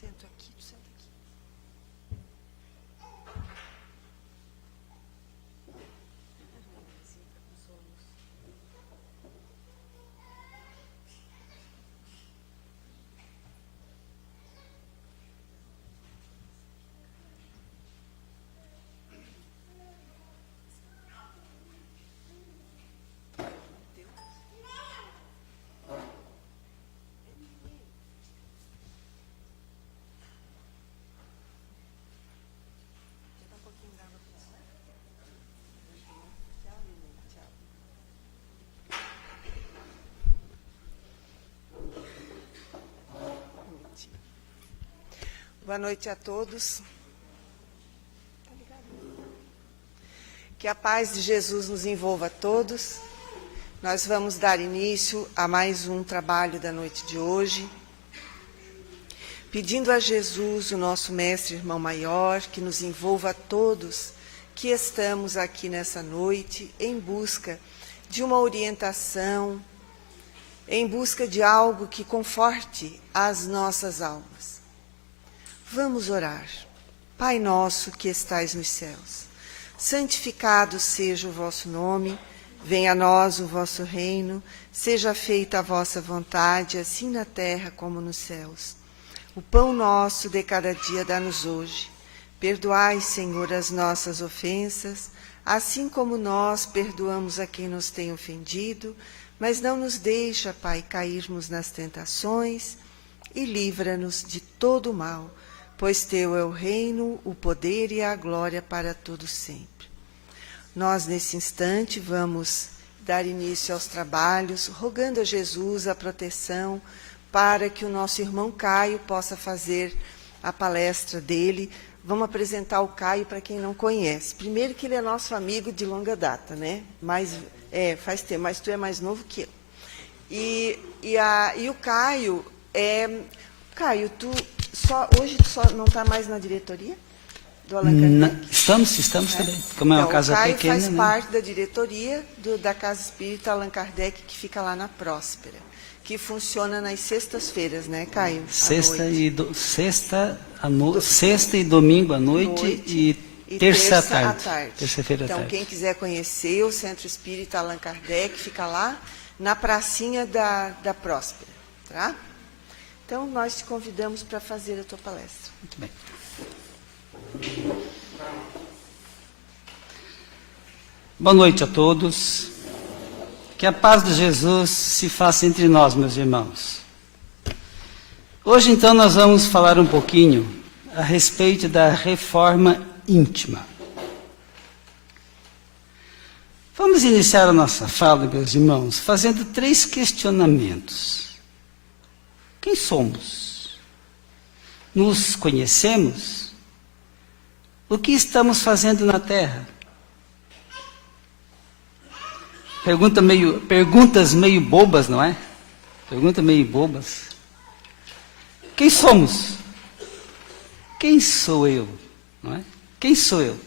Sento aqui, tu senta aqui. Boa noite a todos. Que a paz de Jesus nos envolva a todos. Nós vamos dar início a mais um trabalho da noite de hoje, pedindo a Jesus, o nosso mestre irmão maior, que nos envolva a todos que estamos aqui nessa noite em busca de uma orientação, em busca de algo que conforte as nossas almas. Vamos orar. Pai nosso que estais nos céus, santificado seja o vosso nome, venha a nós o vosso reino, seja feita a vossa vontade, assim na terra como nos céus. O pão nosso de cada dia dá-nos hoje. Perdoai, Senhor, as nossas ofensas, assim como nós perdoamos a quem nos tem ofendido, mas não nos deixa, Pai, cairmos nas tentações e livra-nos de todo o mal, pois teu é o reino, o poder e a glória para todo sempre. Nós, nesse instante, vamos dar início aos trabalhos, rogando a Jesus a proteção para que o nosso irmão Caio possa fazer a palestra dele. Vamos apresentar o Caio para quem não conhece. Primeiro que ele é nosso amigo de longa data, né? Faz tempo, mas tu é mais novo que eu. E o Caio Caio, hoje tu só não está mais na diretoria do Allan Kardec? Estamos também. Como é uma casa pequena. O Caio faz parte da diretoria da Casa Espírita Allan Kardec, que fica lá na Próspera, que funciona nas sextas-feiras, né, Caio? Sexta e domingo à noite e terça à tarde. Terça-feira à tarde. Então, quem quiser conhecer o Centro Espírita Allan Kardec, fica lá na pracinha da Próspera, tá? Então, nós te convidamos para fazer a tua palestra. Muito bem. Boa noite a todos. Que a paz de Jesus se faça entre nós, meus irmãos. Hoje, então, nós vamos falar um pouquinho a respeito da reforma íntima. Vamos iniciar a nossa fala, meus irmãos, fazendo 3 questionamentos. Quem somos? Nos conhecemos? O que estamos fazendo na Terra? Perguntas meio bobas, não é? Perguntas meio bobas. Quem somos? Quem sou eu? Não é? Quem sou eu?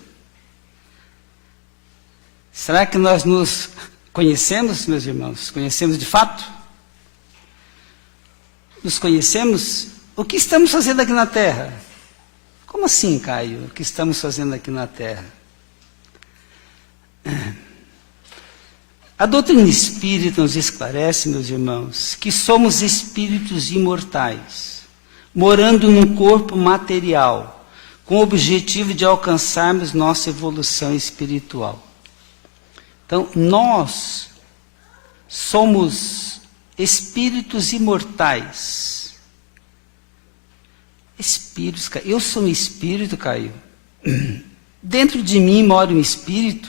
Será que nós nos conhecemos, meus irmãos? Conhecemos de fato? Nos conhecemos? O que estamos fazendo aqui na Terra? Como assim, Caio? O que estamos fazendo aqui na Terra? A doutrina espírita nos esclarece, meus irmãos, que somos espíritos imortais, morando num corpo material, com o objetivo de alcançarmos nossa evolução espiritual. Então, nós somos espíritos imortais. Espíritos, eu sou um espírito, Caio. Dentro de mim mora um espírito,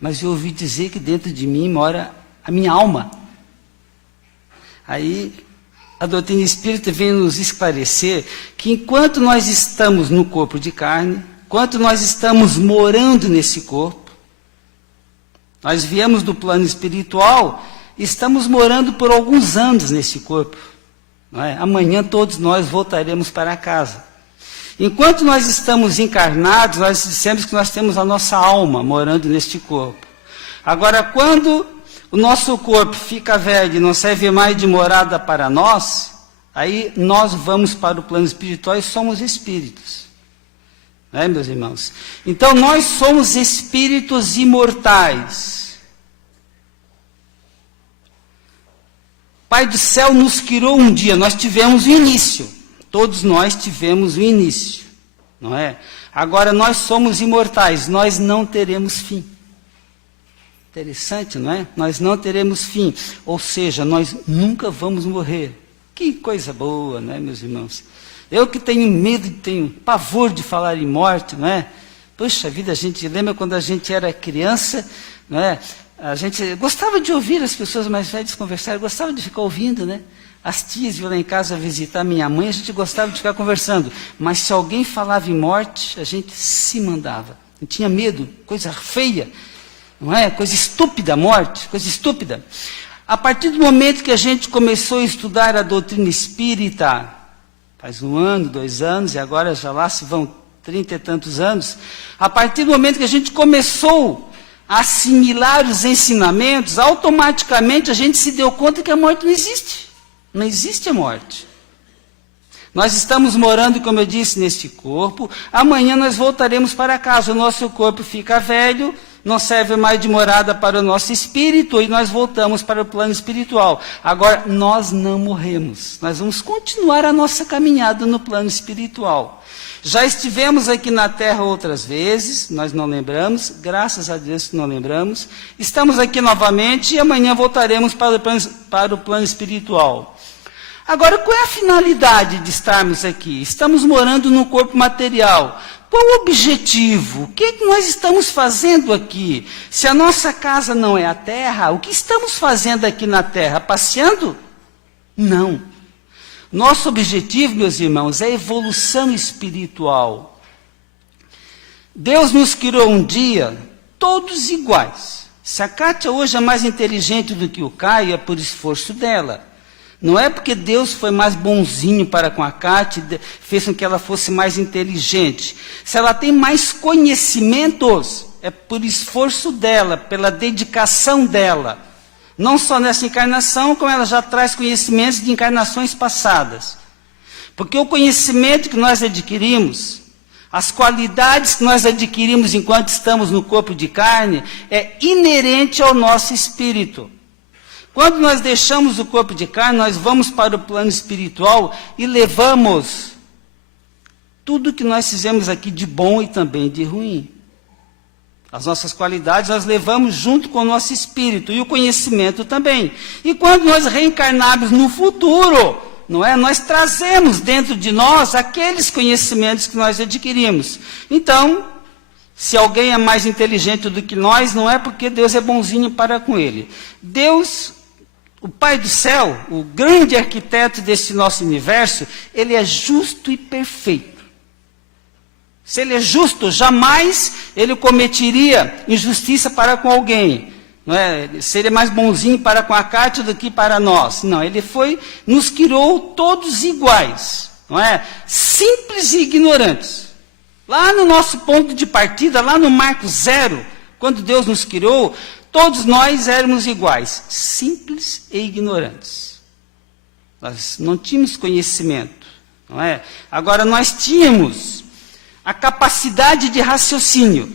mas eu ouvi dizer que dentro de mim mora a minha alma. Aí a doutrina espírita vem nos esclarecer que enquanto nós estamos no corpo de carne, enquanto nós estamos morando nesse corpo, nós viemos do plano espiritual, estamos morando por alguns anos nesse corpo. Não é? Amanhã todos nós voltaremos para casa. Enquanto nós estamos encarnados, nós dissemos que nós temos a nossa alma morando neste corpo. Agora, quando o nosso corpo fica velho e não serve mais de morada para nós, aí nós vamos para o plano espiritual e somos espíritos. Né, meus irmãos? Então nós somos espíritos imortais. Pai do céu nos criou um dia, nós tivemos o início. Todos nós tivemos o início, não é? Agora nós somos imortais, nós não teremos fim. Interessante, não é? Nós não teremos fim, ou seja, nós nunca vamos morrer. Que coisa boa, não é, meus irmãos? Eu que tenho medo, tenho pavor de falar em morte, não é? Puxa vida, a gente lembra quando a gente era criança, não é? A gente gostava de ouvir as pessoas mais velhas conversarem, gostava de ficar ouvindo, né? As tias iam lá em casa visitar minha mãe, a gente gostava de ficar conversando. Mas se alguém falava em morte, a gente se mandava. Não tinha medo, coisa feia, não é? Coisa estúpida a morte, coisa estúpida. A partir do momento que a gente começou a estudar a doutrina espírita, faz 1 ano, 2 anos, e agora já lá se vão 30 e tantos anos, a partir do momento que a gente começou a assimilar os ensinamentos, automaticamente a gente se deu conta que a morte não existe. Não existe a morte. Nós estamos morando, como eu disse, neste corpo. Amanhã nós voltaremos para casa. O nosso corpo fica velho, não serve mais de morada para o nosso espírito, e nós voltamos para o plano espiritual. Agora, nós não morremos. Nós vamos continuar a nossa caminhada no plano espiritual. Já estivemos aqui na Terra outras vezes, nós não lembramos, graças a Deus que não lembramos. Estamos aqui novamente e amanhã voltaremos para o plano espiritual. Agora, qual é a finalidade de estarmos aqui? Estamos morando no corpo material. Qual o objetivo? O que é que nós estamos fazendo aqui? Se a nossa casa não é a Terra, o que estamos fazendo aqui na Terra? Passeando? Não. Nosso objetivo, meus irmãos, é a evolução espiritual. Deus nos criou um dia, todos iguais. Se a Kátia hoje é mais inteligente do que o Caio, é por esforço dela. Não é porque Deus foi mais bonzinho para com a Kátia, fez com que ela fosse mais inteligente. Se ela tem mais conhecimentos, é por esforço dela, pela dedicação dela. Não só nessa encarnação, como ela já traz conhecimentos de encarnações passadas. Porque o conhecimento que nós adquirimos, as qualidades que nós adquirimos enquanto estamos no corpo de carne, é inerente ao nosso espírito. Quando nós deixamos o corpo de carne, nós vamos para o plano espiritual e levamos tudo que nós fizemos aqui de bom e também de ruim. As nossas qualidades nós levamos junto com o nosso espírito e o conhecimento também. E quando nós reencarnarmos no futuro, não é? Nós trazemos dentro de nós aqueles conhecimentos que nós adquirimos. Então, se alguém é mais inteligente do que nós, não é porque Deus é bonzinho para com ele. Deus, o Pai do céu, o grande arquiteto desse nosso universo, ele é justo e perfeito. Se ele é justo, jamais ele cometeria injustiça para com alguém. Não é? Seria mais bonzinho para com a Kátia do que para nós. Não, ele nos criou todos iguais. Não é? Simples e ignorantes. Lá no nosso ponto de partida, lá no marco zero, quando Deus nos criou, todos nós éramos iguais, simples e ignorantes. Nós não tínhamos conhecimento. Não é? Agora nós tínhamos a capacidade de raciocínio.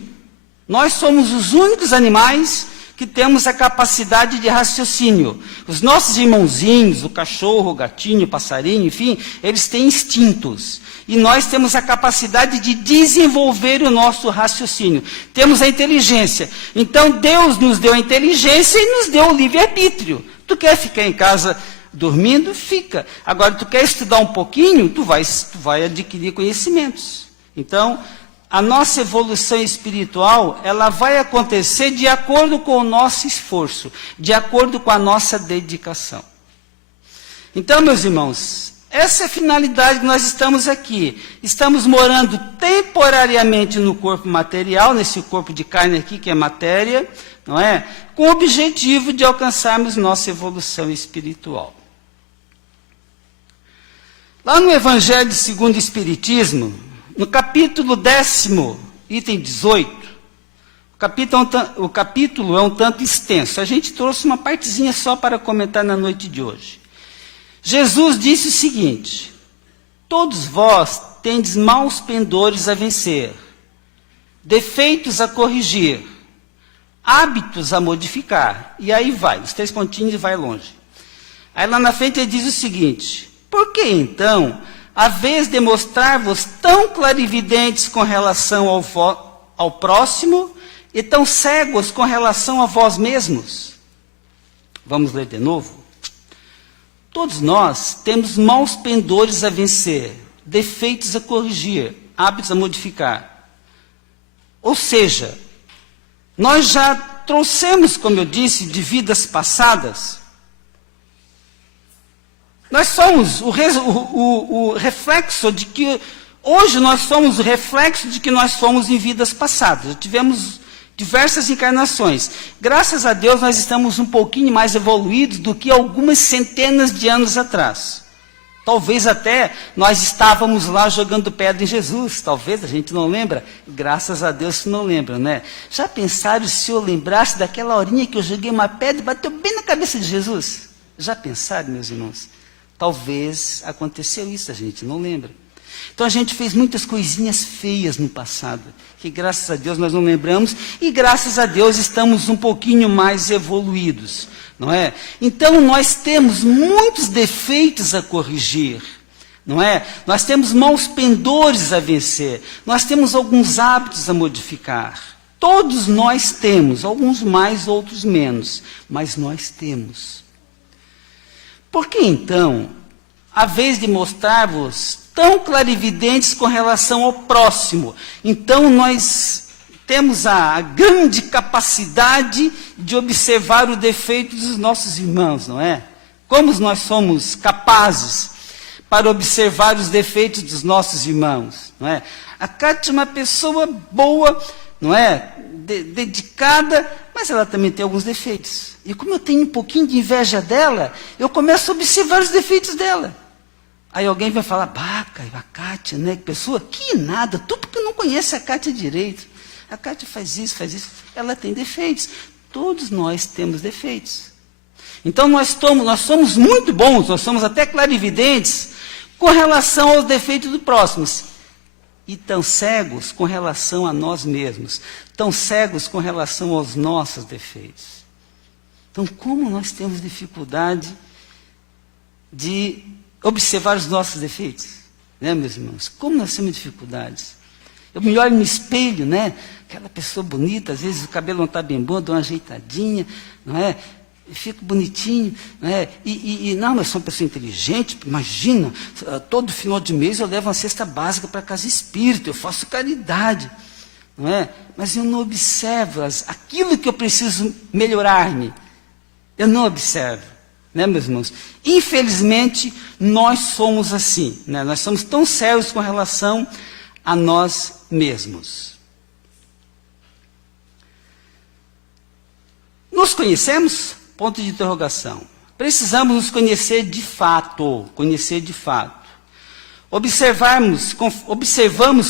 Nós somos os únicos animais que temos a capacidade de raciocínio. Os nossos irmãozinhos, o cachorro, o gatinho, o passarinho, enfim, eles têm instintos. E nós temos a capacidade de desenvolver o nosso raciocínio. Temos a inteligência. Então Deus nos deu a inteligência e nos deu o livre-arbítrio. Tu quer ficar em casa dormindo? Fica. Agora, tu quer estudar um pouquinho? Tu vai adquirir conhecimentos. Então, a nossa evolução espiritual, ela vai acontecer de acordo com o nosso esforço, de acordo com a nossa dedicação. Então, meus irmãos, essa é a finalidade que nós estamos aqui. Estamos morando temporariamente no corpo material, nesse corpo de carne aqui, que é matéria, não é? Com o objetivo de alcançarmos nossa evolução espiritual. Lá no Evangelho segundo o Espiritismo, no capítulo 10º, item 18, o capítulo é um tanto extenso. A gente trouxe uma partezinha só para comentar na noite de hoje. Jesus disse o seguinte: todos vós tendes maus pendores a vencer, defeitos a corrigir, hábitos a modificar. E aí vai, os 3 pontinhos e vai longe. Aí lá na frente ele diz o seguinte: por que então, a vez de mostrar-vos tão clarividentes com relação ao próximo e tão cegos com relação a vós mesmos? Vamos ler de novo? Todos nós temos maus pendores a vencer, defeitos a corrigir, hábitos a modificar. Ou seja, nós já trouxemos, como eu disse, de vidas passadas. Nós somos o reflexo de que, hoje nós somos o reflexo de que nós fomos em vidas passadas. Já tivemos diversas encarnações. Graças a Deus nós estamos um pouquinho mais evoluídos do que algumas centenas de anos atrás. Talvez até nós estávamos lá jogando pedra em Jesus, talvez a gente não lembra. Graças a Deus que não lembra, né? Já pensaram se eu lembrasse daquela horinha que eu joguei uma pedra e bateu bem na cabeça de Jesus? Já pensaram, meus irmãos? Talvez aconteceu isso, a gente não lembra. Então a gente fez muitas coisinhas feias no passado, que graças a Deus nós não lembramos, e graças a Deus estamos um pouquinho mais evoluídos, não é? Então nós temos muitos defeitos a corrigir, não é? Nós temos maus pendores a vencer, nós temos alguns hábitos a modificar. Todos nós temos, alguns mais, outros menos, mas nós temos. Por que então, a vez de mostrar-vos tão clarividentes com relação ao próximo, então nós temos a grande capacidade de observar o defeito dos nossos irmãos, não é? Como nós somos capazes para observar os defeitos dos nossos irmãos, não é? A Cátia é uma pessoa boa, não é? Dedicada, mas ela também tem alguns defeitos. E como eu tenho um pouquinho de inveja dela, eu começo a observar os defeitos dela. Aí alguém vai falar: bah, a Cátia, né? Que pessoa, que nada, tu porque não conhece a Cátia direito. A Cátia faz isso, ela tem defeitos. Todos nós temos defeitos. Então nós somos muito bons, nós somos até clarividentes com relação aos defeitos do próximo. E tão cegos com relação a nós mesmos, tão cegos com relação aos nossos defeitos. Então, como nós temos dificuldade de observar os nossos defeitos, né, meus irmãos? Como nós temos dificuldades? Eu me olho no espelho, né? Aquela pessoa bonita, às vezes o cabelo não está bem bom, dou uma ajeitadinha, não é? E fico bonitinho, né? Não, mas sou uma pessoa inteligente, imagina, todo final de mês eu levo uma cesta básica para a casa espírita, eu faço caridade, não é? Mas eu não observo aquilo que eu preciso melhorar-me, eu não observo, né, meus irmãos? Infelizmente, nós somos assim, né? Nós somos tão sérios com relação a nós mesmos. Nos conhecemos? Ponto de interrogação. Precisamos nos conhecer de fato, Observamos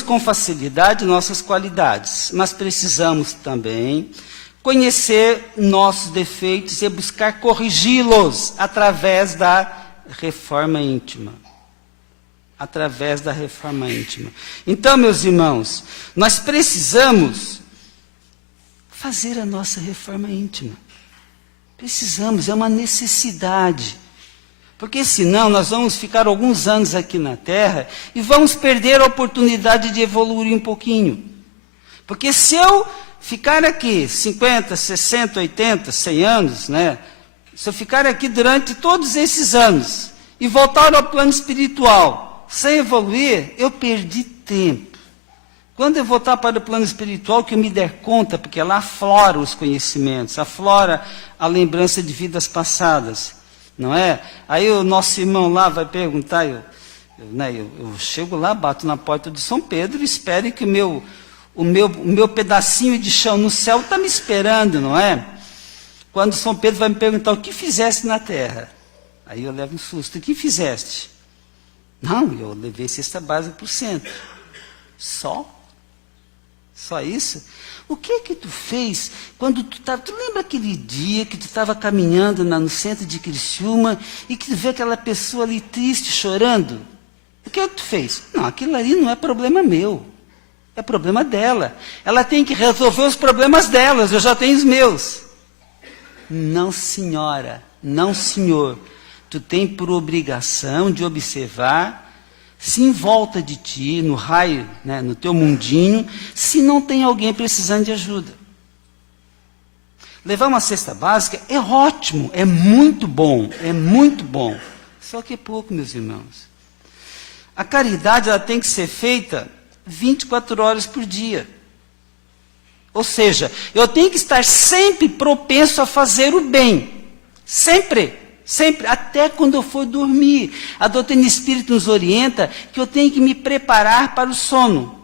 com facilidade nossas qualidades, mas precisamos também conhecer nossos defeitos e buscar corrigi-los através da reforma íntima. Então, meus irmãos, nós precisamos fazer a nossa reforma íntima. Precisamos, é uma necessidade. Porque senão nós vamos ficar alguns anos aqui na Terra e vamos perder a oportunidade de evoluir um pouquinho. Porque se eu ficar aqui 50, 60, 80, 100 anos, né? Se eu ficar aqui durante todos esses anos e voltar ao plano espiritual sem evoluir, eu perdi tempo. Quando eu voltar para o plano espiritual, que eu me der conta, porque lá aflora os conhecimentos, aflora a lembrança de vidas passadas, não é? Aí o nosso irmão lá vai perguntar, eu chego lá, bato na porta de São Pedro e espero que o meu pedacinho de chão no céu está me esperando, não é? Quando São Pedro vai me perguntar: o que fizeste na terra? Aí eu levo um susto: o que fizeste? Não, eu levei cesta básica para o centro. Só isso? O que tu fez quando tu lembra aquele dia que tu estava caminhando no centro de Criciúma e que tu vê aquela pessoa ali triste, chorando? O que tu fez? Não, aquilo ali não é problema meu. É problema dela. Ela tem que resolver os problemas delas, eu já tenho os meus. Não, senhora, não, senhor. Tu tem por obrigação de observar se em volta de ti, no raio, né, no teu mundinho, se não tem alguém precisando de ajuda. Levar uma cesta básica é ótimo, é muito bom, só que é pouco, meus irmãos. A caridade ela tem que ser feita 24 horas por dia. Ou seja, eu tenho que estar sempre propenso a fazer o bem. Sempre, até quando eu for dormir. A doutrina espírita nos orienta que eu tenho que me preparar para o sono.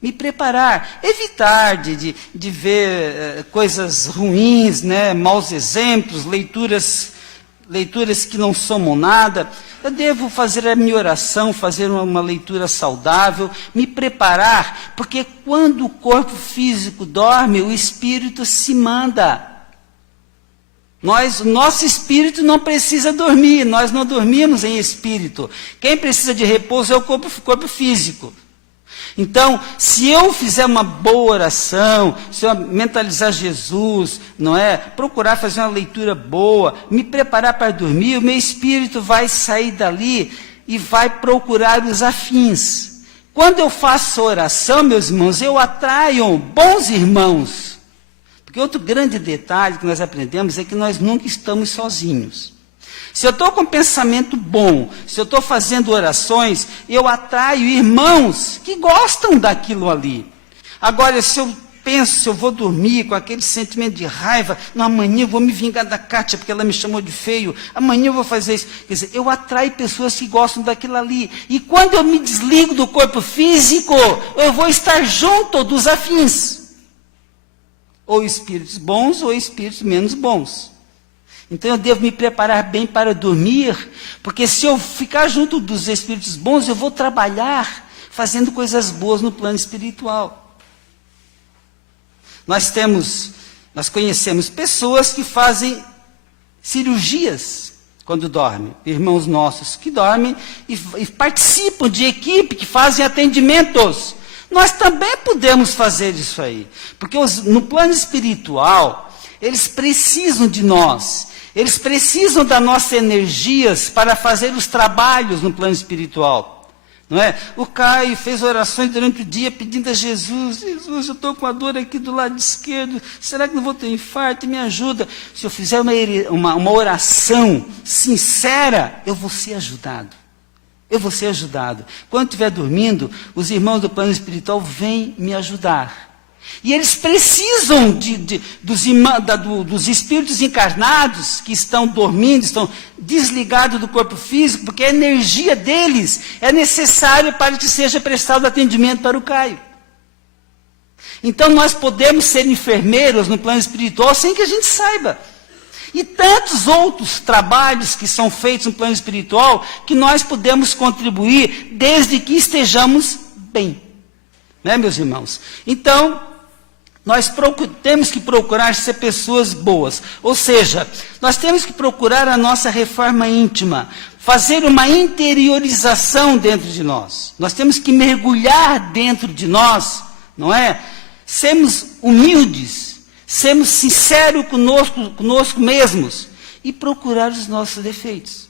Me preparar, evitar de ver coisas ruins, né, maus exemplos, leituras que não somam nada. Eu devo fazer a minha oração, fazer uma leitura saudável, me preparar, porque quando o corpo físico dorme, o espírito se manda. O nosso espírito não precisa dormir, nós não dormimos em espírito. Quem precisa de repouso é o corpo físico. Então, se eu fizer uma boa oração, se eu mentalizar Jesus, não é? Procurar fazer uma leitura boa, me preparar para dormir, o meu espírito vai sair dali e vai procurar os afins. Quando eu faço oração, meus irmãos, eu atraio bons irmãos. Porque outro grande detalhe que nós aprendemos é que nós nunca estamos sozinhos. Se eu estou com pensamento bom, se eu estou fazendo orações, eu atraio irmãos que gostam daquilo ali. Agora, se eu penso, se eu vou dormir com aquele sentimento de raiva, não, amanhã eu vou me vingar da Kátia porque ela me chamou de feio, amanhã eu vou fazer isso. Quer dizer, eu atraio pessoas que gostam daquilo ali. E quando eu me desligo do corpo físico, eu vou estar junto dos afins. Ou espíritos bons ou espíritos menos bons. Então eu devo me preparar bem para dormir, porque se eu ficar junto dos espíritos bons, eu vou trabalhar fazendo coisas boas no plano espiritual. Nós conhecemos pessoas que fazem cirurgias quando dormem, irmãos nossos que dormem e participam de equipe que fazem atendimentos. Nós também podemos fazer isso aí, porque no plano espiritual, eles precisam de nós. Eles precisam das nossas energias para fazer os trabalhos no plano espiritual. Não é? O Caio fez orações durante o dia pedindo a Jesus, Jesus, eu estou com a dor aqui do lado esquerdo, será que não vou ter infarto? Me ajuda. Se eu fizer uma oração sincera, eu vou ser ajudado. Quando estiver dormindo, os irmãos do plano espiritual vêm me ajudar. E eles precisam dos espíritos encarnados que estão dormindo, estão desligados do corpo físico, porque a energia deles é necessária para que seja prestado atendimento para o Caio. Então nós podemos ser enfermeiros no plano espiritual sem que a gente saiba. E tantos outros trabalhos que são feitos no plano espiritual que nós podemos contribuir desde que estejamos bem. Né, meus irmãos? Então, nós temos que procurar ser pessoas boas. Ou seja, nós temos que procurar a nossa reforma íntima, fazer uma interiorização dentro de nós. Nós temos que mergulhar dentro de nós, não é? Sermos humildes, sermos sinceros conosco mesmos e procurar os nossos defeitos.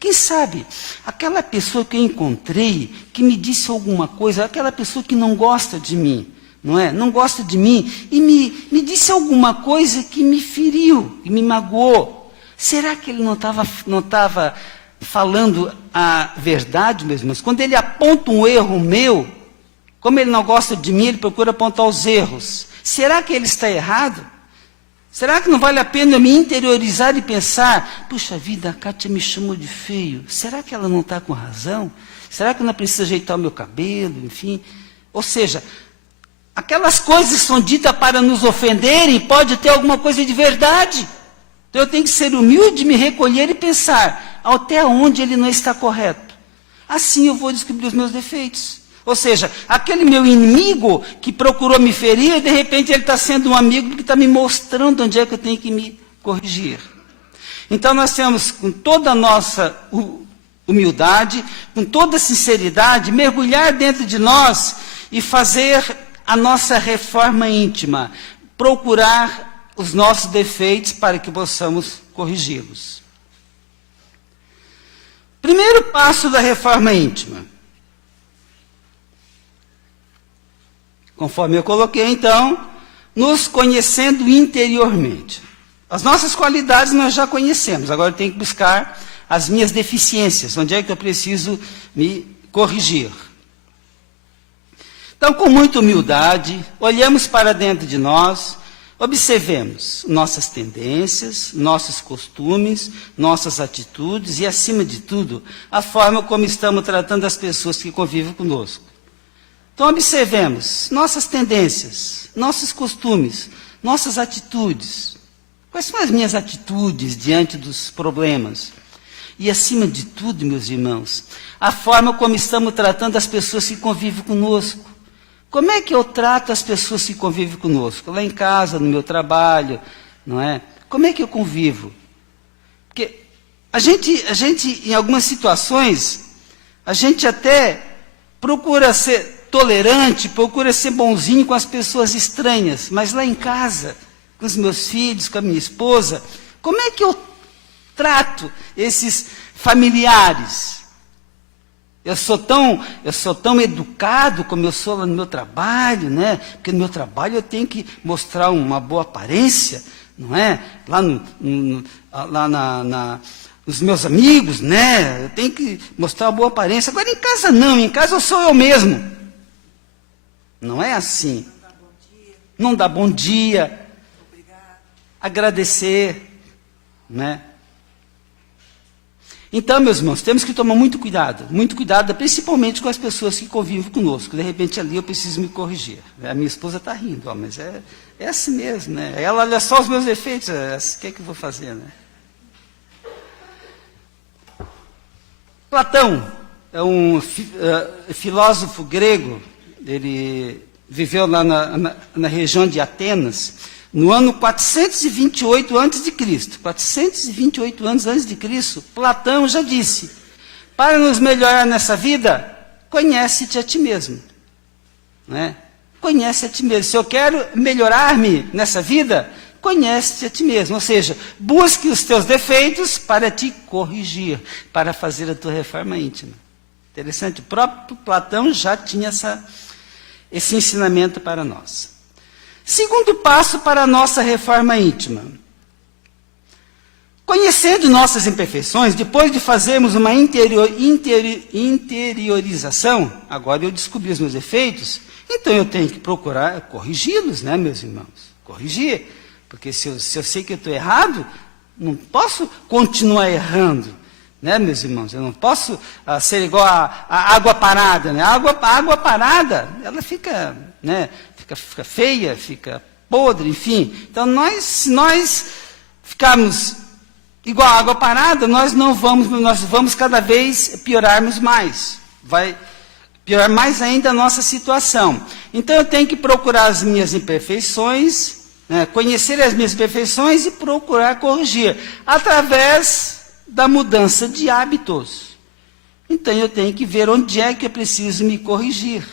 Quem sabe, aquela pessoa que eu encontrei, que me disse alguma coisa, aquela pessoa que não gosta de mim, não é? Não gosta de mim e me disse alguma coisa que me feriu, que me magoou. Será que ele não estava falando a verdade, meus irmãos? Quando ele aponta um erro meu, como ele não gosta de mim, ele procura apontar os erros. Será que ele está errado? Será que não vale a pena eu me interiorizar e pensar, puxa vida, a Kátia me chamou de feio, será que ela não está com razão? Será que eu não preciso ajeitar o meu cabelo, enfim? Ou seja, aquelas coisas são ditas para nos ofenderem, pode ter alguma coisa de verdade. Então eu tenho que ser humilde, me recolher e pensar, até onde ele não está correto. Assim eu vou descobrir os meus defeitos. Ou seja, aquele meu inimigo que procurou me ferir, de repente ele está sendo um amigo que está me mostrando onde é que eu tenho que me corrigir. Então nós temos, com toda a nossa humildade, com toda a sinceridade, mergulhar dentro de nós e fazer a nossa reforma íntima, procurar os nossos defeitos para que possamos corrigi-los. Primeiro passo da reforma íntima. Conforme eu coloquei, então, nos conhecendo interiormente. As nossas qualidades nós já conhecemos, agora eu tenho que buscar as minhas deficiências, onde é que eu preciso me corrigir. Então, com muita humildade, olhamos para dentro de nós, observemos nossas tendências, nossos costumes, nossas atitudes e, acima de tudo, a forma como estamos tratando as pessoas que convivem conosco. Então, observemos nossas tendências, nossos costumes, nossas atitudes. Quais são as minhas atitudes diante dos problemas? E, acima de tudo, meus irmãos, a forma como estamos tratando as pessoas que convivem conosco. Como é que eu trato as pessoas que convivem conosco? Lá em casa, no meu trabalho, não é? Como é que eu convivo? Porque a gente, em algumas situações, a gente até procura ser tolerante, procura ser bonzinho com as pessoas estranhas, mas lá em casa, com os meus filhos, com a minha esposa, como é que eu trato esses familiares? Eu sou tão educado como eu sou lá no meu trabalho, né? Porque no meu trabalho eu tenho que mostrar uma boa aparência, não é? Os meus amigos, né? Eu tenho que mostrar uma boa aparência. Agora em casa não, em casa eu sou eu mesmo. Não é assim. Não dá bom dia. Obrigado. Agradecer, né? Então, meus irmãos, temos que tomar muito cuidado, principalmente com as pessoas que convivem conosco. De repente, ali eu preciso me corrigir. A minha esposa está rindo, ó, mas é assim mesmo, né? Ela olha só os meus defeitos, o que é que eu vou fazer, né? Platão é um filósofo grego, ele viveu lá na região de Atenas, no ano 428 a.C., 428 anos antes de Cristo, Platão já disse, para nos melhorar nessa vida, conhece-te a ti mesmo. Né? Conhece a ti mesmo. Se eu quero melhorar-me nessa vida, conhece-te a ti mesmo. Ou seja, busque os teus defeitos para te corrigir, para fazer a tua reforma íntima. Interessante, o próprio Platão já tinha esse ensinamento para nós. Segundo passo para a nossa reforma íntima. Conhecendo nossas imperfeições, depois de fazermos uma interiorização, agora eu descobri os meus defeitos, então eu tenho que procurar corrigi-los, né, meus irmãos? Corrigir. Porque se eu sei que eu estou errado, não posso continuar errando, né, meus irmãos? Eu não posso ser igual a água parada, né? A água parada, ela fica, né, fica feia, fica podre, enfim. Então, se nós ficarmos igual a água parada, nós vamos cada vez piorarmos mais. Vai piorar mais ainda a nossa situação. Então, eu tenho que procurar as minhas imperfeições, né, conhecer as minhas imperfeições e procurar corrigir, através da mudança de hábitos. Então, eu tenho que ver onde é que eu preciso me corrigir.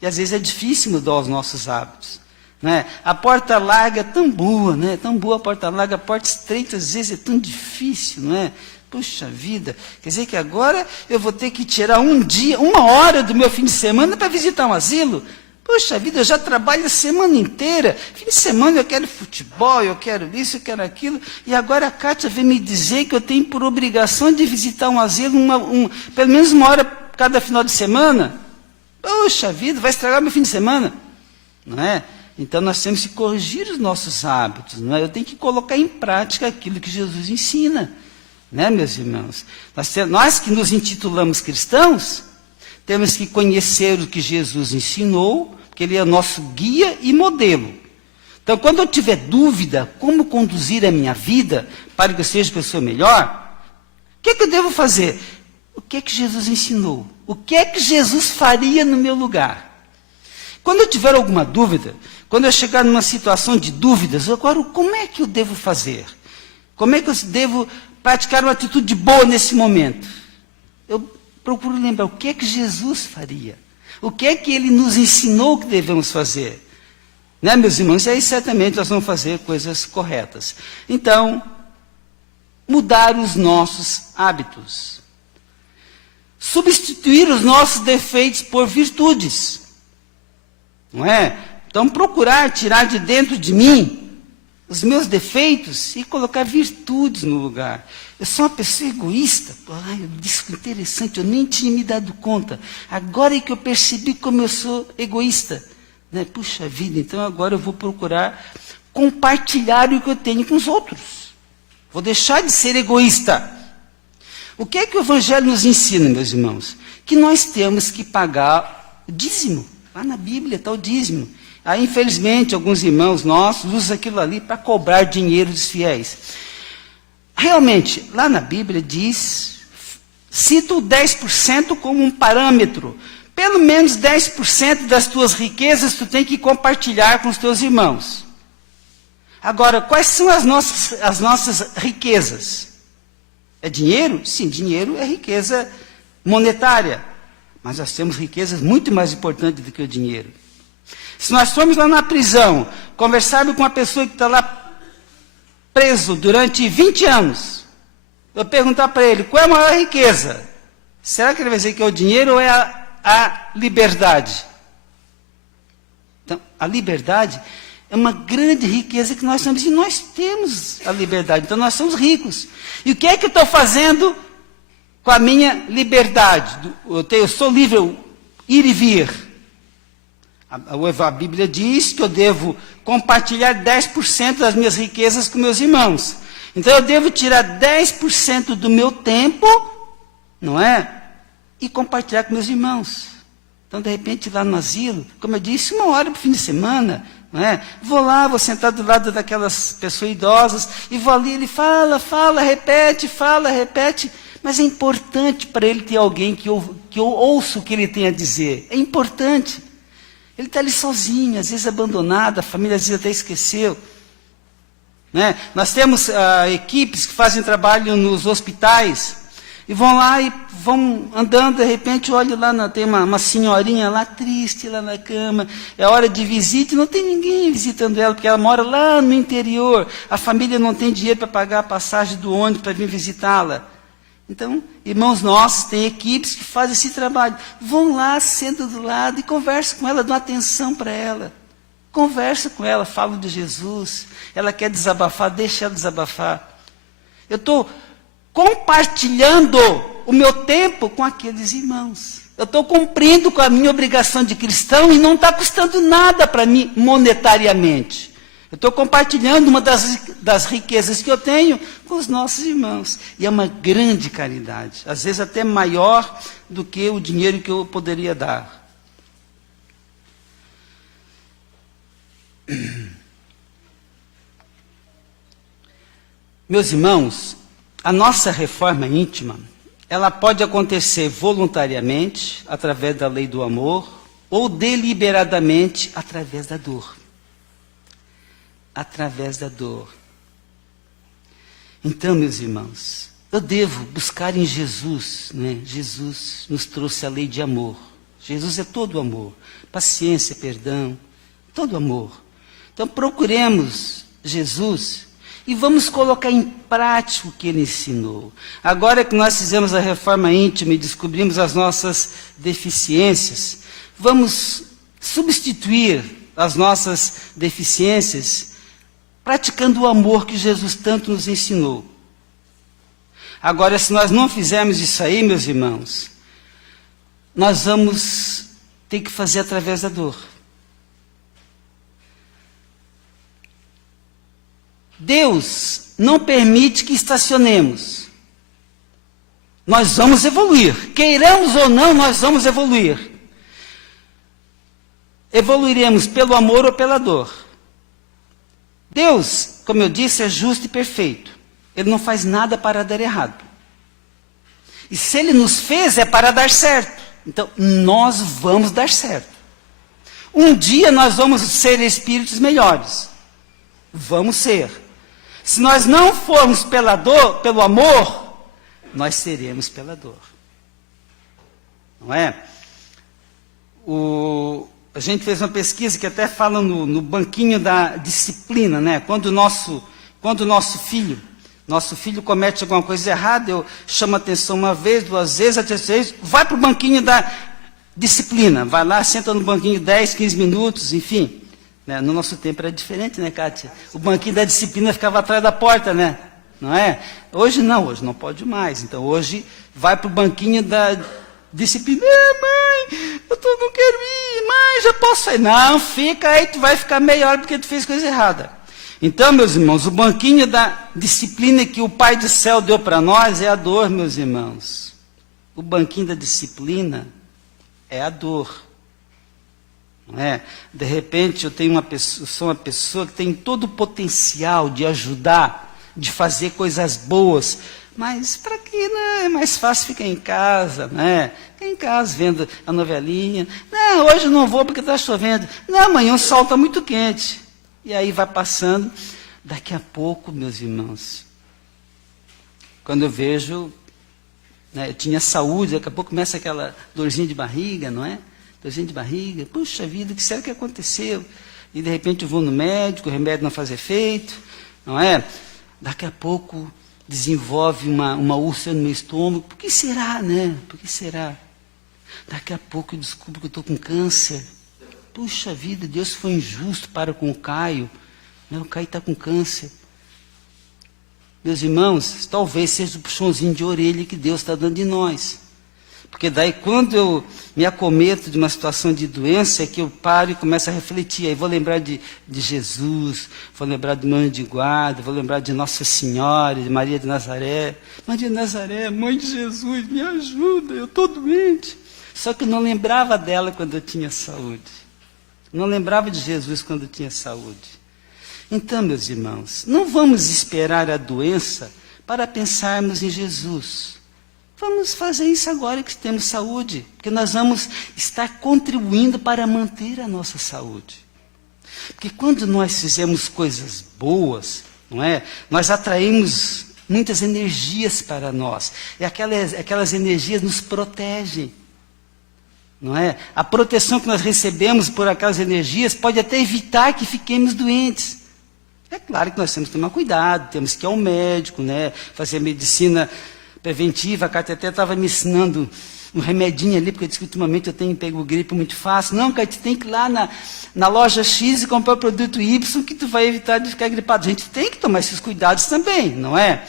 E às vezes é difícil mudar os nossos hábitos. Né? A porta larga é tão boa, né? Tão boa a porta larga, a porta estreita às vezes é tão difícil, não é? Puxa vida, quer dizer que agora eu vou ter que tirar um dia, 1 hora do meu fim de semana para visitar um asilo? Puxa vida, eu já trabalho a semana inteira, fim de semana eu quero futebol, eu quero isso, eu quero aquilo, e agora a Kátia vem me dizer que eu tenho por obrigação de visitar um asilo pelo menos 1 hora cada final de semana? Puxa vida, vai estragar meu fim de semana, não é? Então nós temos que corrigir os nossos hábitos, não é? Eu tenho que colocar em prática aquilo que Jesus ensina, né, meus irmãos? Nós que nos intitulamos cristãos, temos que conhecer o que Jesus ensinou, porque Ele é nosso guia e modelo. Então, quando eu tiver dúvida como conduzir a minha vida para que eu seja pessoa melhor, o que eu devo fazer? o que é que Jesus ensinou? O que é que Jesus faria no meu lugar? Quando eu tiver alguma dúvida, quando eu chegar numa situação de dúvidas, agora como é que eu devo fazer? Como é que eu devo praticar uma atitude boa nesse momento? Eu procuro lembrar o que é que Jesus faria. O que é que ele nos ensinou que devemos fazer? Né, meus irmãos? E aí certamente nós vamos fazer coisas corretas. Então, mudar os nossos hábitos. Substituir os nossos defeitos por virtudes. Não é? Então, procurar tirar de dentro de mim os meus defeitos e colocar virtudes no lugar. Eu sou uma pessoa egoísta. Eu disse interessante, eu nem tinha me dado conta. Agora é que eu percebi como eu sou egoísta. Né? Puxa vida, então agora eu vou procurar compartilhar o que eu tenho com os outros. Vou deixar de ser egoísta. O que é que o Evangelho nos ensina, meus irmãos? Que nós temos que pagar o dízimo. Lá na Bíblia está o dízimo. Aí, infelizmente, alguns irmãos nossos usam aquilo ali para cobrar dinheiro dos fiéis. Realmente, lá na Bíblia diz, cita o 10% como um parâmetro. Pelo menos 10% das tuas riquezas tu tem que compartilhar com os teus irmãos. Agora, quais são as nossas riquezas? É dinheiro? Sim, dinheiro é riqueza monetária. Mas nós temos riquezas muito mais importantes do que o dinheiro. Se nós formos lá na prisão, conversarmos com uma pessoa que está lá preso durante 20 anos, eu perguntar para ele, qual é a maior riqueza? Será que ele vai dizer que é o dinheiro ou é a liberdade? Então, a liberdade é uma grande riqueza que nós temos, e nós temos a liberdade, então nós somos ricos. E o que é que eu estou fazendo com a minha liberdade? Eu sou livre, ir e vir. A Bíblia diz que eu devo compartilhar 10% das minhas riquezas com meus irmãos. Então eu devo tirar 10% do meu tempo, não é? E compartilhar com meus irmãos. Então, de repente, lá no asilo, como eu disse, 1 hora para o fim de semana, não é? Vou lá, vou sentar do lado daquelas pessoas idosas, e vou ali, ele fala, repete, mas é importante para ele ter alguém que eu ouça o que ele tem a dizer. É importante. Ele está ali sozinho, às vezes abandonado, a família às vezes até esqueceu. Né? Nós temos equipes que fazem trabalho nos hospitais, e vão lá e vão andando, de repente, olho lá, tem uma senhorinha lá triste, lá na cama, é hora de visita, e não tem ninguém visitando ela, porque ela mora lá no interior, a família não tem dinheiro para pagar a passagem do ônibus para vir visitá-la. Então, irmãos nossos, tem equipes que fazem esse trabalho. Vão lá, sentam do lado e conversam com ela, dão atenção para ela. Conversa com ela, falam de Jesus. Ela quer desabafar, deixa ela desabafar. Eu estou compartilhando o meu tempo com aqueles irmãos. Eu estou cumprindo com a minha obrigação de cristão e não está custando nada para mim monetariamente. Eu estou compartilhando uma das riquezas que eu tenho com os nossos irmãos. E é uma grande caridade. Às vezes até maior do que o dinheiro que eu poderia dar. Meus irmãos, a nossa reforma íntima, ela pode acontecer voluntariamente, através da lei do amor, ou deliberadamente, através da dor. Através da dor. Então, meus irmãos, eu devo buscar em Jesus, né? Jesus nos trouxe a lei de amor. Jesus é todo amor, paciência, perdão, todo amor. Então, procuremos Jesus e vamos colocar em prática o que ele ensinou. Agora que nós fizemos a reforma íntima e descobrimos as nossas deficiências, vamos substituir as nossas deficiências praticando o amor que Jesus tanto nos ensinou. Agora, se nós não fizermos isso aí, meus irmãos, nós vamos ter que fazer através da dor. Deus não permite que estacionemos. Nós vamos evoluir. Queiramos ou não, nós vamos evoluir. Evoluiremos pelo amor ou pela dor. Deus, como eu disse, é justo e perfeito. Ele não faz nada para dar errado. E se Ele nos fez, é para dar certo. Então, nós vamos dar certo. Um dia nós vamos ser espíritos melhores. Vamos ser. Se nós não formos pela dor, pelo amor, nós seremos pela dor. Não é? A gente fez uma pesquisa que até fala no banquinho da disciplina, né? Quando o nosso filho comete alguma coisa errada, eu chamo a atenção uma vez, duas vezes, a terceira vez, vai para o banquinho da disciplina. Vai lá, senta no banquinho 10, 15 minutos, enfim. Né? No nosso tempo era diferente, né, Kátia? O banquinho da disciplina ficava atrás da porta, né? Não é? Hoje não pode mais. Então, hoje, vai para o banquinho da disciplina. Mãe, eu não quero ir, mãe, já posso sair. Não, fica aí, tu vai ficar melhor porque tu fez coisa errada. Então, meus irmãos, o banquinho da disciplina que o Pai do Céu deu para nós é a dor, meus irmãos. O banquinho da disciplina é a dor. Não é? De repente, eu sou uma pessoa que tem todo o potencial de ajudar, de fazer coisas boas, mas para que, né? É mais fácil ficar em casa, né? Ficar em casa vendo a novelinha. Não, hoje não vou porque está chovendo. Não, amanhã o sol está muito quente. E aí vai passando. Daqui a pouco, meus irmãos, quando eu vejo, né, eu tinha saúde, daqui a pouco começa aquela dorzinha de barriga, não é? Dorzinha de barriga, puxa vida, o que será que aconteceu? E de repente eu vou no médico, o remédio não faz efeito, não é? Daqui a pouco desenvolve uma úlcera no meu estômago. Por que será, né? Por que será? Daqui a pouco eu descubro que eu estou com câncer. Puxa vida, Deus foi injusto para com o Caio. O Caio está com câncer. Meus irmãos, talvez seja o puxãozinho de orelha que Deus está dando de nós. Porque daí quando eu me acometo de uma situação de doença, é que eu paro e começo a refletir. Aí vou lembrar de Jesus, vou lembrar do meu anjo de guarda, vou lembrar de Nossa Senhora, de Maria de Nazaré. Maria de Nazaré, mãe de Jesus, me ajuda, eu estou doente. Só que eu não lembrava dela quando eu tinha saúde. Não lembrava de Jesus quando eu tinha saúde. Então, meus irmãos, não vamos esperar a doença para pensarmos em Jesus. Vamos fazer isso agora que temos saúde, porque nós vamos estar contribuindo para manter a nossa saúde. Porque quando nós fizemos coisas boas, não é? Nós atraímos muitas energias para nós. E aquelas energias nos protegem. Não é? A proteção que nós recebemos por aquelas energias pode até evitar que fiquemos doentes. É claro que nós temos que tomar cuidado, temos que ir ao médico, né? Fazer medicina preventiva. A Cátia até estava me ensinando um remedinho ali, porque eu disse que ultimamente eu tenho pego gripe muito fácil. Não, Cátia, tem que ir lá na loja X e comprar o produto Y que tu vai evitar de ficar gripado. A gente tem que tomar esses cuidados também, não é?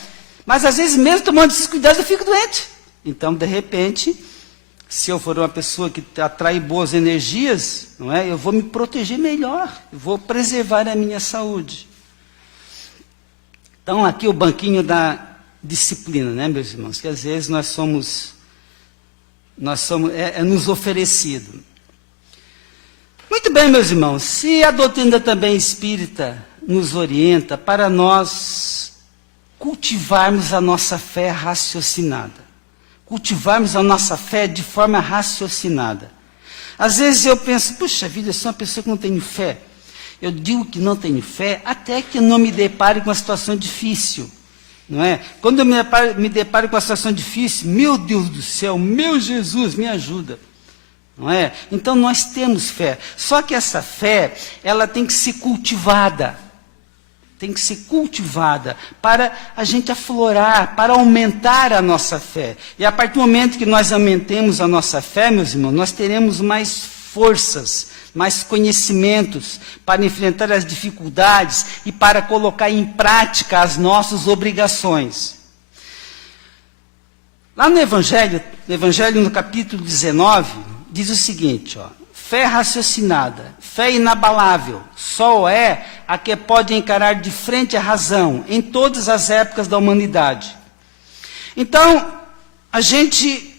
Mas às vezes mesmo tomando esses cuidados eu fico doente. Então, de repente, se eu for uma pessoa que atrai boas energias, não é? Eu vou me proteger melhor, eu vou preservar a minha saúde. Então, aqui o banquinho da disciplina, né, meus irmãos? Que às vezes é nos oferecido. Muito bem, meus irmãos, se a doutrina também espírita nos orienta para nós cultivarmos a nossa fé raciocinada. Cultivarmos a nossa fé de forma raciocinada. Às vezes eu penso, puxa vida, eu sou uma pessoa que não tenho fé. Eu digo que não tenho fé até que eu não me depare com uma situação difícil. Não é? Quando eu me deparo com uma situação difícil, meu Deus do céu, meu Jesus, me ajuda. Não é? Então nós temos fé. Só que essa fé, ela tem que ser cultivada. Tem que ser cultivada para a gente aflorar, para aumentar a nossa fé. E a partir do momento que nós aumentemos a nossa fé, meus irmãos, nós teremos mais forças, mais conhecimentos para enfrentar as dificuldades e para colocar em prática as nossas obrigações. Lá no Evangelho no capítulo 19, diz o seguinte, ó: fé raciocinada, fé inabalável, só é a que pode encarar de frente a razão em todas as épocas da humanidade. Então, a gente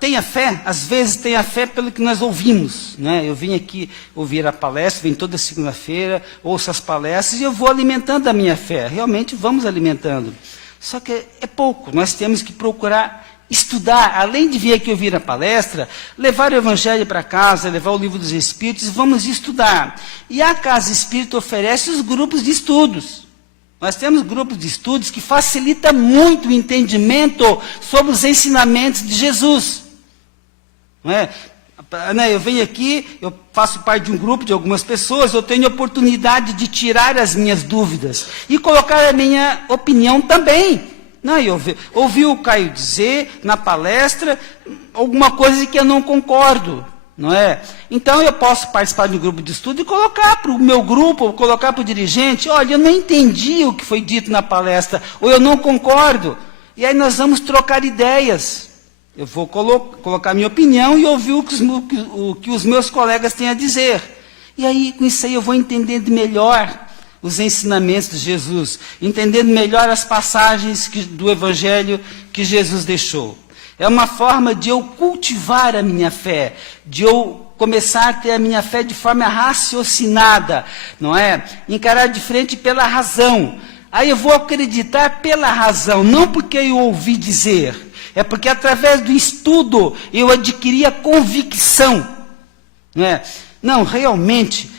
tem a fé, às vezes tem a fé pelo que nós ouvimos. Né? Eu vim aqui ouvir a palestra, venho toda segunda-feira, ouço as palestras e eu vou alimentando a minha fé. Realmente vamos alimentando. Só que é pouco, nós temos que procurar estudar, além de vir aqui ouvir a palestra, levar o Evangelho para casa, levar o Livro dos Espíritos, vamos estudar. E a Casa Espírita oferece os grupos de estudos. Nós temos grupos de estudos que facilitam muito o entendimento sobre os ensinamentos de Jesus. Não é? Eu venho aqui, eu faço parte de um grupo de algumas pessoas, eu tenho a oportunidade de tirar as minhas dúvidas e colocar a minha opinião também. Não, eu ouvi o Caio dizer na palestra alguma coisa que eu não concordo, não é? Então eu posso participar de um grupo de estudo e colocar para o meu grupo, ou colocar para o dirigente, olha, eu não entendi o que foi dito na palestra, ou eu não concordo. E aí nós vamos trocar ideias. Eu vou colocar minha opinião e ouvir o que os meus colegas têm a dizer. E aí, com isso aí, eu vou entendendo melhor os ensinamentos de Jesus, entendendo melhor as passagens do Evangelho que Jesus deixou. É uma forma de eu cultivar a minha fé, de eu começar a ter a minha fé de forma raciocinada, não é? Encarar de frente pela razão. Aí eu vou acreditar pela razão, não porque eu ouvi dizer, é porque através do estudo eu adquiri a convicção, não é? Não, realmente,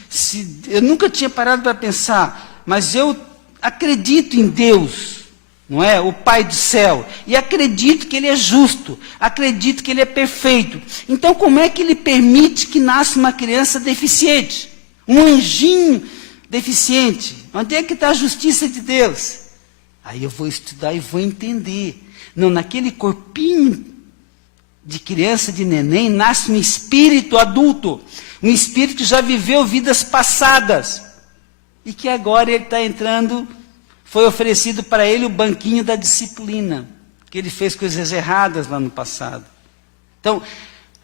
eu nunca tinha parado para pensar, mas eu acredito em Deus, não é? O Pai do céu, e acredito que Ele é justo, acredito que Ele é perfeito. Então, como é que Ele permite que nasça uma criança deficiente? Um anjinho deficiente? Onde é que está a justiça de Deus? Aí eu vou estudar e vou entender. Não, naquele corpinho de criança, de neném, nasce um espírito adulto, um espírito que já viveu vidas passadas, e que agora ele está entrando, foi oferecido para ele o banquinho da disciplina, que ele fez coisas erradas lá no passado. Então,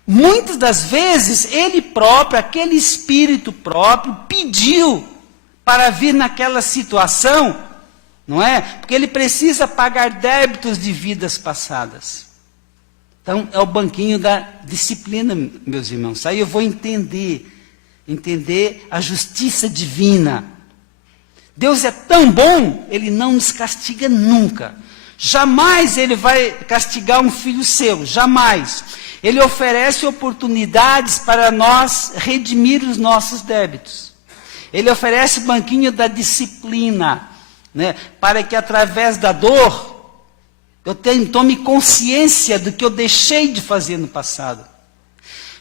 muitas das vezes, ele próprio, aquele espírito próprio, pediu para vir naquela situação, não é? Porque ele precisa pagar débitos de vidas passadas. Então, é o banquinho da disciplina, meus irmãos. Aí eu vou entender a justiça divina. Deus é tão bom, Ele não nos castiga nunca. Jamais Ele vai castigar um filho seu, jamais. Ele oferece oportunidades para nós redimir os nossos débitos. Ele oferece o banquinho da disciplina, né, para que através da dor eu tome consciência do que eu deixei de fazer no passado.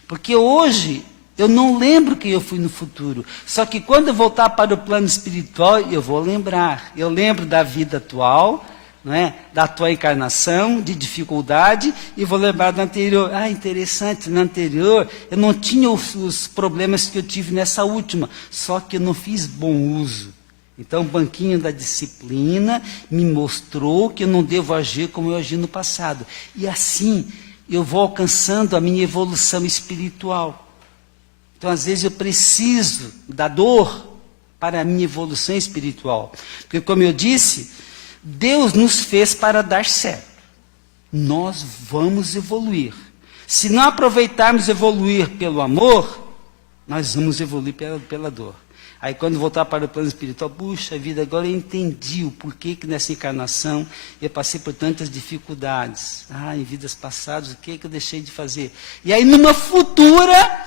Porque hoje eu não lembro quem eu fui no futuro. Só que quando eu voltar para o plano espiritual, eu vou lembrar. Eu lembro da vida atual, não é? Da atual encarnação, de dificuldade, e vou lembrar da anterior. Ah, interessante, na anterior eu não tinha os problemas que eu tive nessa última, só que eu não fiz bom uso. Então, o banquinho da disciplina me mostrou que eu não devo agir como eu agi no passado. E assim, eu vou alcançando a minha evolução espiritual. Então, às vezes, eu preciso da dor para a minha evolução espiritual. Porque, como eu disse, Deus nos fez para dar certo. Nós vamos evoluir. Se não aproveitarmos evoluir pelo amor, nós vamos evoluir pela dor. Aí quando voltar para o plano espiritual, puxa vida, agora eu entendi o porquê que nessa encarnação eu passei por tantas dificuldades. Ah, em vidas passadas, o que eu deixei de fazer? E aí numa futura,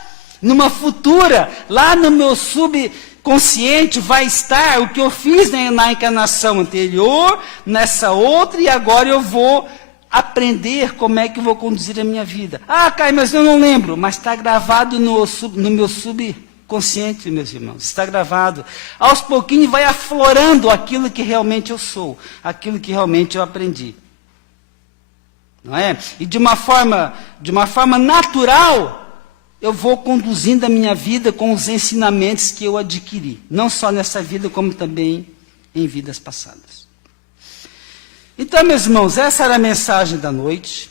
lá no meu subconsciente vai estar o que eu fiz na encarnação anterior, nessa outra, e agora eu vou aprender como é que eu vou conduzir a minha vida. Ah, Caio, mas eu não lembro, mas está gravado no meu subconsciente, meus irmãos, está gravado. Aos pouquinhos vai aflorando aquilo que realmente eu sou, aquilo que realmente eu aprendi. Não é? E de uma forma natural, eu vou conduzindo a minha vida com os ensinamentos que eu adquiri, não só nessa vida, como também em vidas passadas. Então, meus irmãos, essa era a mensagem da noite,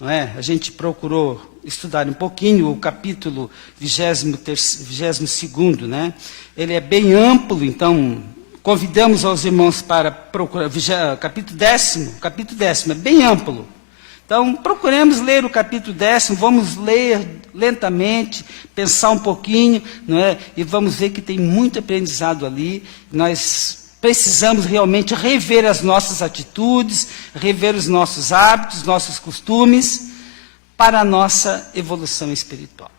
não é? A gente procurou estudar um pouquinho o capítulo 22º, né? Ele é bem amplo, então convidamos aos irmãos para procurar, capítulo 10º, é bem amplo. Então, procuremos ler o capítulo 10º, vamos ler lentamente, pensar um pouquinho, não é? E vamos ver que tem muito aprendizado ali. Nós precisamos realmente rever as nossas atitudes, rever os nossos hábitos, nossos costumes, para a nossa evolução espiritual.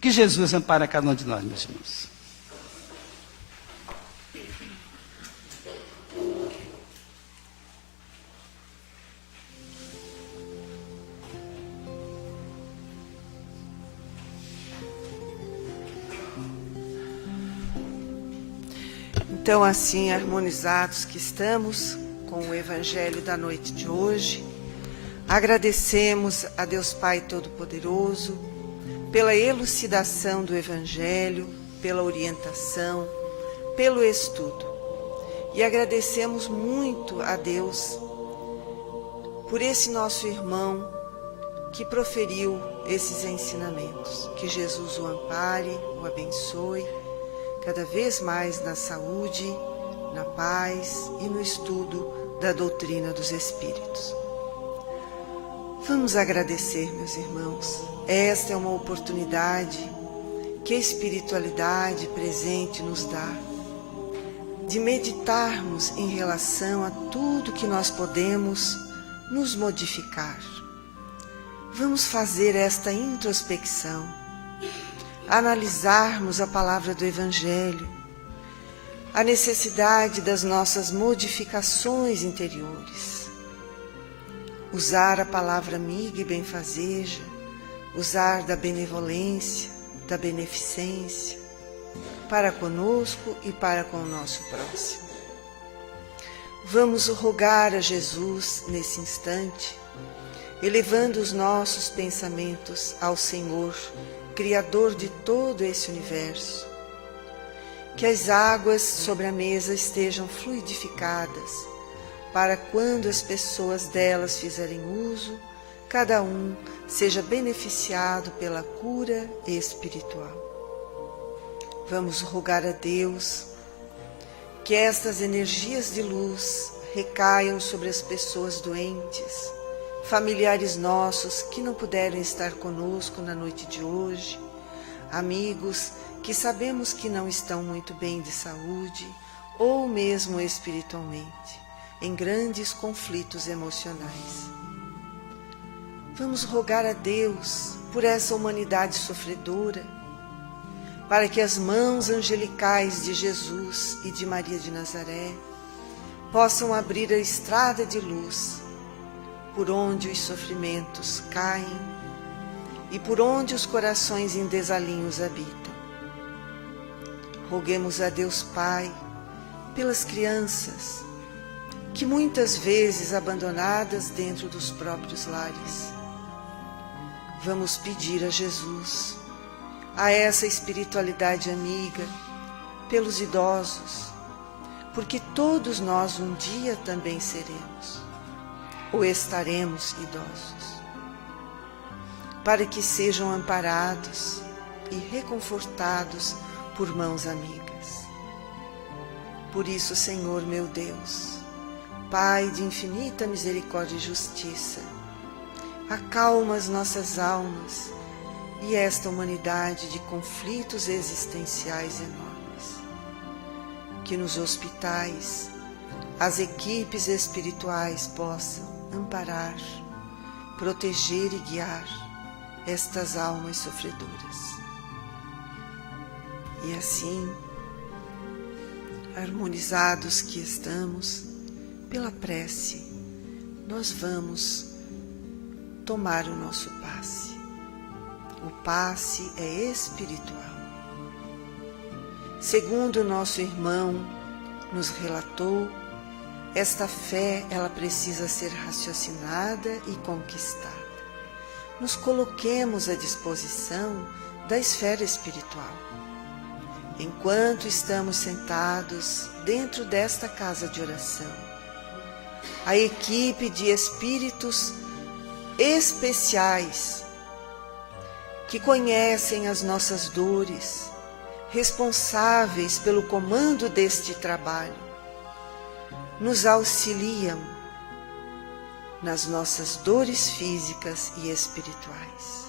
Que Jesus ampare cada um de nós, meus irmãos. Então, assim, harmonizados que estamos com o Evangelho da noite de hoje, agradecemos a Deus Pai Todo-Poderoso pela elucidação do Evangelho, pela orientação, pelo estudo. E agradecemos muito a Deus por esse nosso irmão que proferiu esses ensinamentos. Que Jesus o ampare, o abençoe, cada vez mais na saúde, na paz e no estudo da doutrina dos Espíritos. Vamos agradecer, meus irmãos. Esta é uma oportunidade que a espiritualidade presente nos dá, de meditarmos em relação a tudo que nós podemos nos modificar. Vamos fazer esta introspecção, analisarmos a palavra do Evangelho, a necessidade das nossas modificações interiores, usar a palavra amiga e benfazeja, usar da benevolência, da beneficência, para conosco e para com o nosso próximo. Vamos rogar a Jesus nesse instante, elevando os nossos pensamentos ao Senhor, Criador de todo esse universo, que as águas sobre a mesa estejam fluidificadas, para quando as pessoas delas fizerem uso, cada um seja beneficiado pela cura espiritual. Vamos rogar a Deus que estas energias de luz recaiam sobre as pessoas doentes, familiares nossos que não puderam estar conosco na noite de hoje, amigos que sabemos que não estão muito bem de saúde ou mesmo espiritualmente, em grandes conflitos emocionais. Vamos rogar a Deus por essa humanidade sofredora, para que as mãos angelicais de Jesus e de Maria de Nazaré possam abrir a estrada de luz por onde os sofrimentos caem e por onde os corações em desalinhos habitam. Roguemos a Deus Pai pelas crianças, que muitas vezes abandonadas dentro dos próprios lares. Vamos pedir a Jesus, a essa espiritualidade amiga, pelos idosos, porque todos nós um dia também seremos, ou estaremos idosos, para que sejam amparados e reconfortados por mãos amigas. Por isso, Senhor meu Deus, Pai de infinita misericórdia e justiça, acalma as nossas almas e esta humanidade de conflitos existenciais enormes. Que nos hospitais as equipes espirituais possam amparar, proteger e guiar estas almas sofredoras. E assim, harmonizados que estamos, pela prece, nós vamos tomar o nosso passe. O passe é espiritual. Segundo o nosso irmão nos relatou, esta fé, ela precisa ser raciocinada e conquistada. Nos coloquemos à disposição da esfera espiritual. Enquanto estamos sentados dentro desta casa de oração, a equipe de espíritos especiais que conhecem as nossas dores, responsáveis pelo comando deste trabalho, nos auxiliam nas nossas dores físicas e espirituais.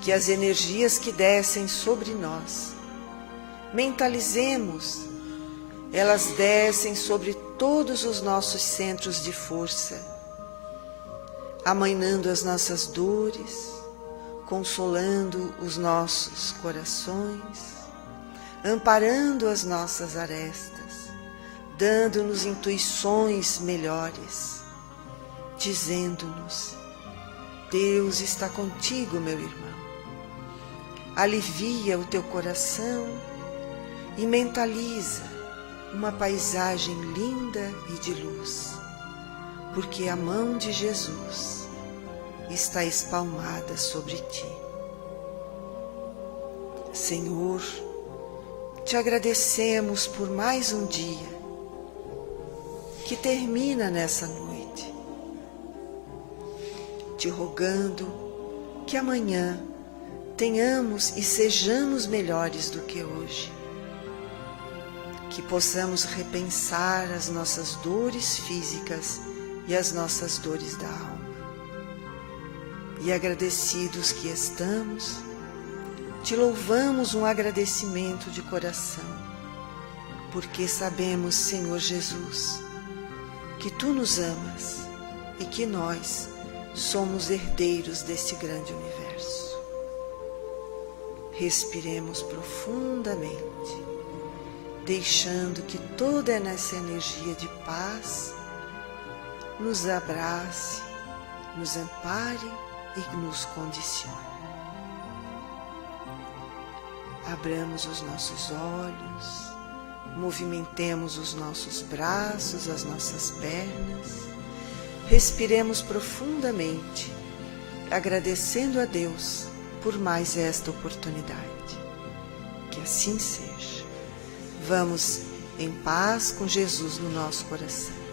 Que as energias que descem sobre nós, mentalizemos elas descem sobre todos os nossos centros de força, amainando as nossas dores, consolando os nossos corações, amparando as nossas arestas, dando-nos intuições melhores, dizendo-nos: Deus está contigo, meu irmão. Alivia o teu coração e mentaliza uma paisagem linda e de luz, porque a mão de Jesus está espalmada sobre ti. Senhor, te agradecemos por mais um dia que termina nessa noite, te rogando que amanhã tenhamos e sejamos melhores do que hoje, que possamos repensar as nossas dores físicas e as nossas dores da alma. E agradecidos que estamos, te louvamos um agradecimento de coração, porque sabemos, Senhor Jesus, que Tu nos amas e que nós somos herdeiros deste grande universo. Respiremos profundamente, deixando que toda essa energia de paz nos abrace, nos ampare e nos condicione. Abramos os nossos olhos, movimentemos os nossos braços, as nossas pernas, respiremos profundamente, agradecendo a Deus por mais esta oportunidade. Que assim seja. Vamos em paz com Jesus no nosso coração.